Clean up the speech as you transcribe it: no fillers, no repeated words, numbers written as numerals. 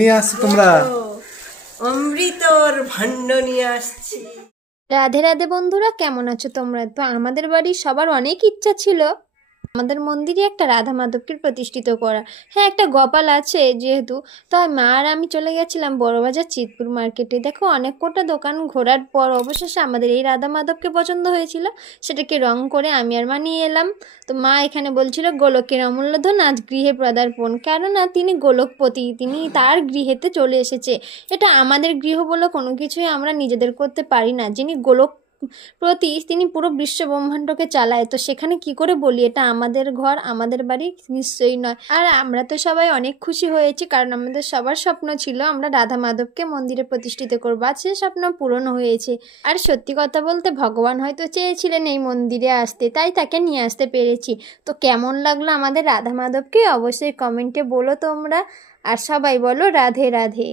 নিয়ে আসছো তোমরা? অমৃতর ভাণ্ড নিয়ে আসছি। রাধে রাধে বন্ধুরা, কেমন আছো তোমরা? তো আমাদের বাড়ির সবার অনেক ইচ্ছা ছিল আমাদের মন্দিরে একটা রাধা মাধবকে প্রতিষ্ঠিত করা। হ্যাঁ, একটা গোপাল আছে যেহেতু, তাই মা আর আমি চলে গেছিলাম বড়বাজার চিতপুর মার্কেটে। দেখো, অনেক কটা দোকান ঘোরার পর অবশেষে আমাদের এই রাধা মাধবকে পছন্দ হয়েছিল, সেটাকে রং করে আমি আর মা নিয়ে এলাম। তো মা এখানে বলছিল গোলকের অমূল্যধন আজ গৃহে পদার্পণ, কেননা তিনি গোলকপতি, তিনি তার গৃহেতে চলে এসেছে। এটা আমাদের গৃহ বলে কোনো কিছুই আমরা নিজেদের করতে পারি না। যিনি গোলক প্রতি, তিনি পুরো বিশ্ব ব্রহ্মাণ্ডকে চালায়। তো সেখানে কি করে বলি এটা আমাদের ঘর, আমাদের বাড়ি? নিশ্চয়ই নয়। আর আমরা তো সবাই অনেক খুশি হয়েছি, কারণ আমাদের সবার স্বপ্ন ছিল আমরা রাধা মাধবকে মন্দিরে প্রতিষ্ঠিত করবো, আর সে স্বপ্ন পূরণ হয়েছে। আর সত্যি কথা বলতে ভগবান হয়তো চেয়েছিলেন এই মন্দিরে আসতে, তাই তাকে নিয়ে আসতে পেরেছি। তো কেমন লাগলো আমাদের রাধা মাধবকে অবশ্যই কমেন্টে বলো তোমরা, আর সবাই বলো রাধে রাধে।